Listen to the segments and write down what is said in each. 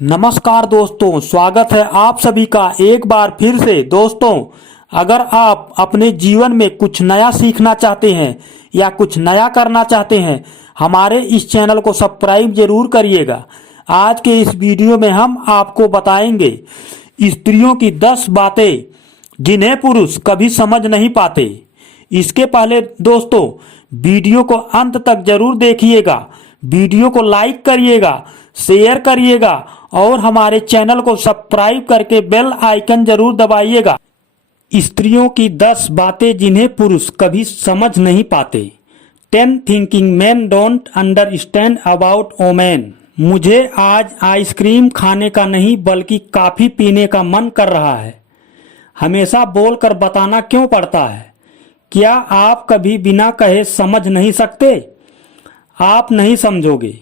नमस्कार दोस्तों, स्वागत है आप सभी का एक बार फिर से। दोस्तों, अगर आप अपने जीवन में कुछ नया सीखना चाहते हैं या कुछ नया करना चाहते हैं, हमारे इस चैनल को सब्सक्राइब जरूर करिएगा। आज के इस वीडियो में हम आपको बताएंगे स्त्रियों की 10 बातें जिन्हें पुरुष कभी समझ नहीं पाते। इसके पहले दोस्तों, वीडियो को अंत तक जरूर देखिएगा। वीडियो को लाइक करिएगा, शेयर करिएगा और हमारे चैनल को सब्सक्राइब करके बेल आइकन जरूर दबाइएगा। स्त्रियों की 10 बातें जिन्हें पुरुष कभी समझ नहीं पाते। 10 thinking man don't understand about women. मुझे आज आइसक्रीम खाने का नहीं बल्कि कॉफी पीने का मन कर रहा है। हमेशा बोलकर बताना क्यों पड़ता है? क्या आप कभी बिना कहे समझ नहीं सकते? आप नहीं समझोगे।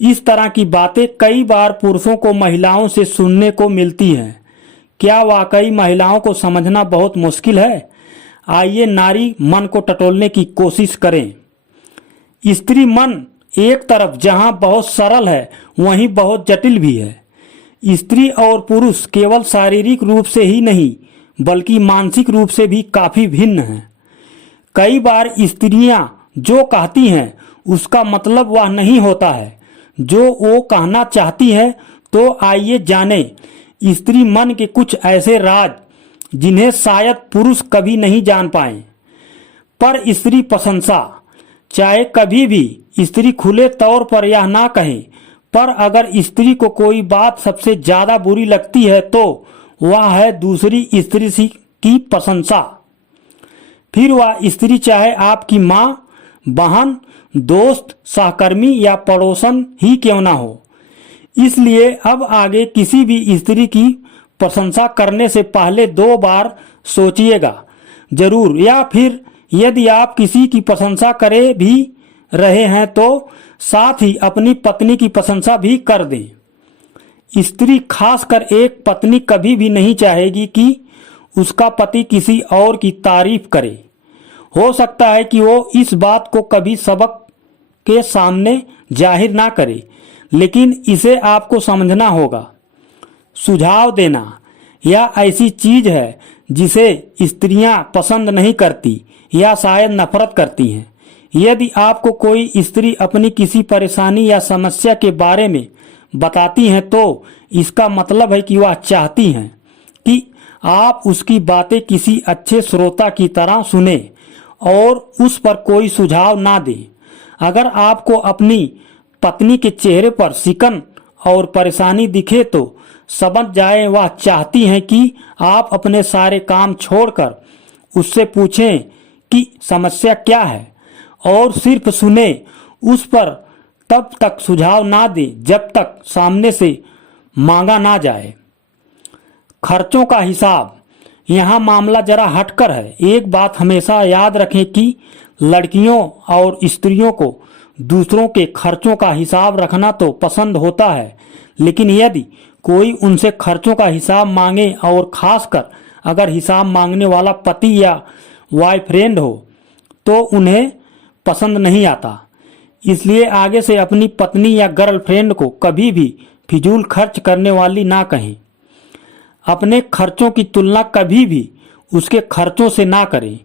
इस तरह की बातें कई बार पुरुषों को महिलाओं से सुनने को मिलती हैं। क्या वाकई महिलाओं को समझना बहुत मुश्किल है? आइए नारी मन को टटोलने की कोशिश करें। स्त्री मन एक तरफ जहां बहुत सरल है, वहीं बहुत जटिल भी है। स्त्री और पुरुष केवल शारीरिक रूप से ही नहीं बल्कि मानसिक रूप से भी काफी भिन्न हैं। कई बार स्त्रियां जो कहती हैं उसका मतलब वह नहीं होता है जो वो कहना चाहती है। तो आइए जाने स्त्री मन के कुछ ऐसे राज जिन्हें शायद पुरुष कभी नहीं जान पाए। पर स्त्री प्रशंसा। चाहे कभी भी स्त्री खुले तौर पर यह ना कहे, पर अगर स्त्री को कोई बात सबसे ज्यादा बुरी लगती है तो वह है दूसरी स्त्री की प्रशंसा। फिर वह स्त्री चाहे आपकी माँ, बहन, दोस्त, सहकर्मी या पड़ोसन ही क्यों ना हो। इसलिए अब आगे किसी भी स्त्री की प्रशंसा करने से पहले 2 बार सोचिएगा जरूर, या फिर यदि आप किसी की प्रशंसा करे भी रहे हैं तो साथ ही अपनी पत्नी की प्रशंसा भी कर दें। स्त्री, खासकर एक पत्नी, कभी भी नहीं चाहेगी कि उसका पति किसी और की तारीफ करे। हो सकता है कि वो इस बात को कभी सबक के सामने जाहिर ना करे, लेकिन इसे आपको समझना होगा। सुझाव देना यह ऐसी चीज है जिसे स्त्रियां पसंद नहीं करती या शायद नफरत करती हैं। यदि आपको कोई स्त्री अपनी किसी परेशानी या समस्या के बारे में बताती हैं तो इसका मतलब है कि वह चाहती हैं कि आप उसकी बातें किसी अच्छे श्रोता की तरह सुने और उस पर कोई सुझाव ना दें। अगर आपको अपनी पत्नी के चेहरे पर सिकन और परेशानी दिखे तो समझ जाए वह चाहती हैं कि आप अपने सारे काम छोड़कर उससे पूछें कि समस्या क्या है, और सिर्फ सुने, उस पर तब तक सुझाव ना दें जब तक सामने से मांगा ना जाए। खर्चों का हिसाब। यहाँ मामला जरा हटकर है। एक बात हमेशा याद रखें कि लड़कियों और स्त्रियों को दूसरों के खर्चों का हिसाब रखना तो पसंद होता है, लेकिन यदि कोई उनसे खर्चों का हिसाब मांगे और खासकर अगर हिसाब मांगने वाला पति या बॉयफ्रेंड हो तो उन्हें पसंद नहीं आता। इसलिए आगे से अपनी पत्नी या गर्लफ्रेंड को कभी भी फिजूल खर्च करने वाली ना कहें। अपने खर्चों की तुलना कभी भी उसके खर्चों से ना करें।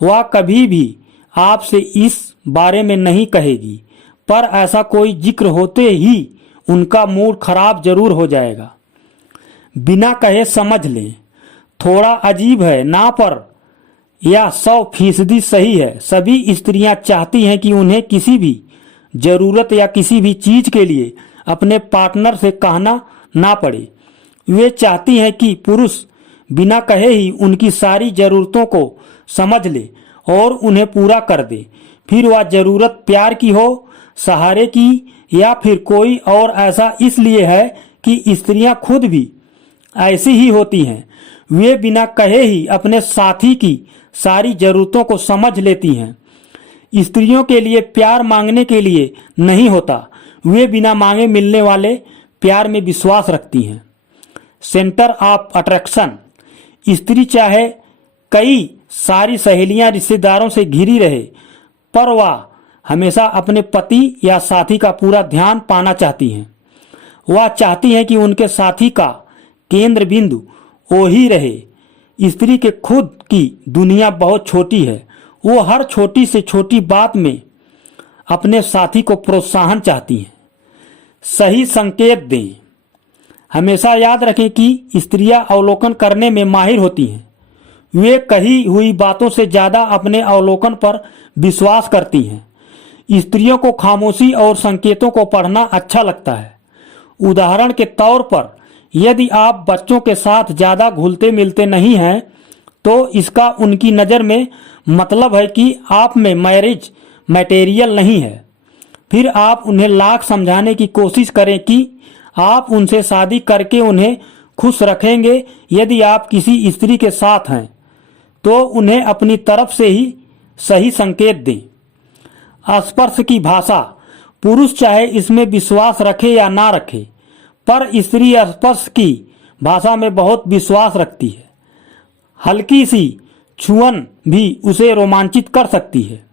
वह कभी भी आपसे इस बारे में नहीं कहेगी, पर ऐसा कोई जिक्र होते ही उनका मूड खराब जरूर हो जाएगा। बिना कहे समझ लें। थोड़ा अजीब है ना, पर यह 100% सही है। सभी स्त्रियां चाहती हैं कि उन्हें किसी भी जरूरत या किसी भी चीज के लिए अपने पार्टनर से कहना ना पड़े। वे चाहती हैं कि पुरुष बिना कहे ही उनकी सारी जरूरतों को समझ ले और उन्हें पूरा कर दे। फिर वह जरूरत प्यार की हो, सहारे की, या फिर कोई और। ऐसा इसलिए है कि स्त्रियां खुद भी ऐसी ही होती हैं। वे बिना कहे ही अपने साथी की सारी जरूरतों को समझ लेती हैं। स्त्रियों के लिए प्यार मांगने के लिए नहीं होता, वे बिना मांगे मिलने वाले प्यार में विश्वास रखती हैं। Centre of attraction. स्त्री चाहे कई सारी सहेलियां रिश्तेदारों से घिरी रहे, पर वह हमेशा अपने पति या साथी का पूरा ध्यान पाना चाहती हैं। वह चाहती हैं कि उनके साथी का केंद्र बिंदु वो ही रहे। स्त्री के खुद की दुनिया बहुत छोटी है। वो हर छोटी से छोटी बात में अपने साथी को प्रोत्साहन चाहती हैं, सही संकेत दें। हमेशा याद रखें कि स्त्रियां अवलोकन करने में माहिर होती हैं। वे कही हुई बातों से ज्यादा अपने अवलोकन पर विश्वास करती हैं। स्त्रियों को खामोशी और संकेतों को पढ़ना अच्छा लगता है। उदाहरण के तौर पर यदि आप बच्चों के साथ ज्यादा घुलते मिलते नहीं हैं तो इसका उनकी नज़र में मतलब है कि आप में मैरिज मटेरियल नहीं है। फिर आप उन्हें लाख समझाने की कोशिश करें कि आप उनसे शादी करके उन्हें खुश रखेंगे। यदि आप किसी स्त्री के साथ हैं तो उन्हें अपनी तरफ से ही सही संकेत दें। स्पर्श की भाषा, पुरुष चाहे इसमें विश्वास रखे या ना रखे, पर स्त्री स्पर्श की भाषा में बहुत विश्वास रखती है। हल्की सी छुअन भी उसे रोमांचित कर सकती है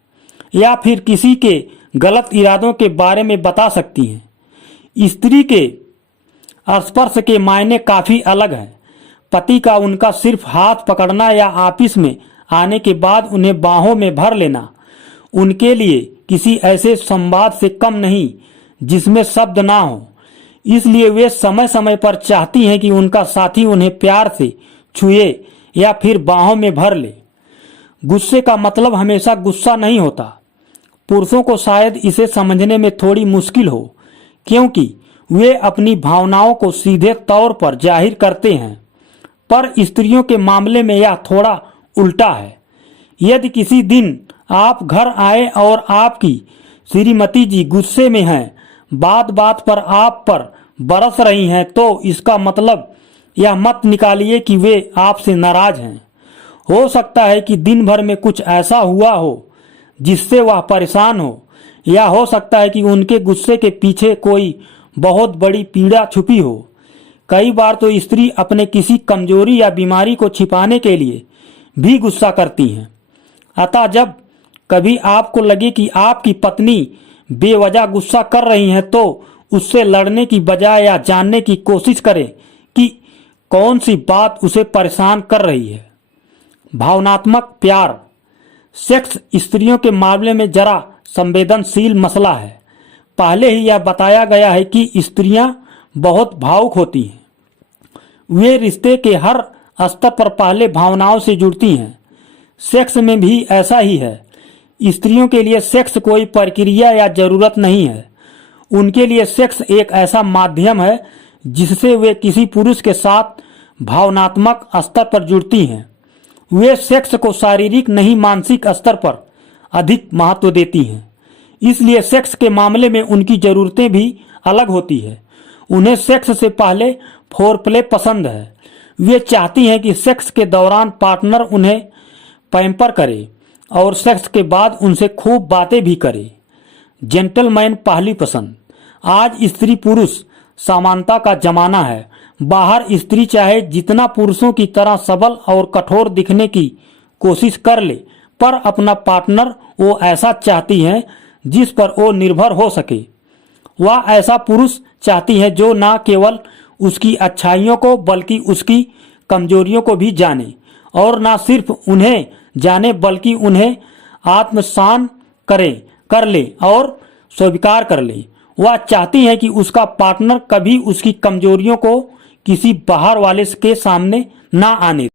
या फिर किसी के गलत इरादों के बारे में बता सकती है। स्त्री के स्पर्श के मायने काफी अलग हैं। पति का उनका सिर्फ हाथ पकड़ना या ऑफिस में आने के बाद उन्हें बाहों में भर लेना उनके लिए किसी ऐसे संवाद से कम नहीं जिसमें शब्द ना हो। इसलिए वे समय समय पर चाहती हैं कि उनका साथी उन्हें प्यार से छुए या फिर बाहों में भर ले। गुस्से का मतलब हमेशा गुस्सा नहीं होता। पुरुषों को शायद इसे समझने में थोड़ी मुश्किल हो क्योंकि वे अपनी भावनाओं को सीधे तौर पर जाहिर करते हैं, पर स्त्रियों के मामले में यह थोड़ा उल्टा है। यदि किसी दिन आप घर आए और आपकी श्रीमती जी गुस्से में हैं, बात बात पर आप पर बरस रही हैं, तो इसका मतलब यह मत निकालिए कि वे आपसे नाराज हैं। हो सकता है कि दिन भर में कुछ ऐसा हुआ हो जिससे वह परेशान हो, या हो सकता है कि उनके गुस्से के पीछे कोई बहुत बड़ी पीड़ा छुपी हो। कई बार तो स्त्री अपने किसी कमजोरी या बीमारी को छिपाने के लिए भी गुस्सा करती हैं। अतः जब कभी आपको लगे कि आपकी पत्नी बेवजह गुस्सा कर रही है तो उससे लड़ने की बजाय या जानने की कोशिश करें कि कौन सी बात उसे परेशान कर रही है। भावनात्मक प्यार, सेक्स स्त्रियों के मामले में जरा संवेदनशील मसला है। पहले ही यह बताया गया है कि स्त्रियां बहुत भावुक होती हैं। वे रिश्ते के हर स्तर पर पहले भावनाओं से जुड़ती हैं। सेक्स में भी ऐसा ही है। स्त्रियों के लिए सेक्स कोई प्रक्रिया या जरूरत नहीं है। उनके लिए सेक्स एक ऐसा माध्यम है जिससे वे किसी पुरुष के साथ भावनात्मक स्तर पर जुड़ती हैं। वे सेक्स को शारीरिक नहीं मानसिक स्तर पर अधिक महत्व देती हैं। इसलिए सेक्स के मामले में उनकी जरूरतें भी अलग होती है। उन्हें सेक्स से पहले फोरप्ले पसंद है। वे चाहती हैं कि सेक्स के दौरान पार्टनर उन्हें पैम्पर करे और सेक्स के बाद उनसे खूब बातें भी करे। जेंटलमैन पहली पसंद। आज स्त्री पुरुष समानता का जमाना है। बाहर स्त्री चाहे जितना पुरुषों की तरह सबल और कठोर दिखने की कोशिश कर ले, पर अपना पार्टनर वो ऐसा चाहती है जिस पर वो निर्भर हो सके। वह ऐसा पुरुष चाहती है जो न केवल उसकी अच्छाइयों को बल्कि उसकी कमजोरियों को भी जाने, और न सिर्फ उन्हें जाने बल्कि उन्हें आत्मसान कर ले और स्वीकार कर ले। वह चाहती है कि उसका पार्टनर कभी उसकी कमजोरियों को किसी बाहर वाले के सामने ना आने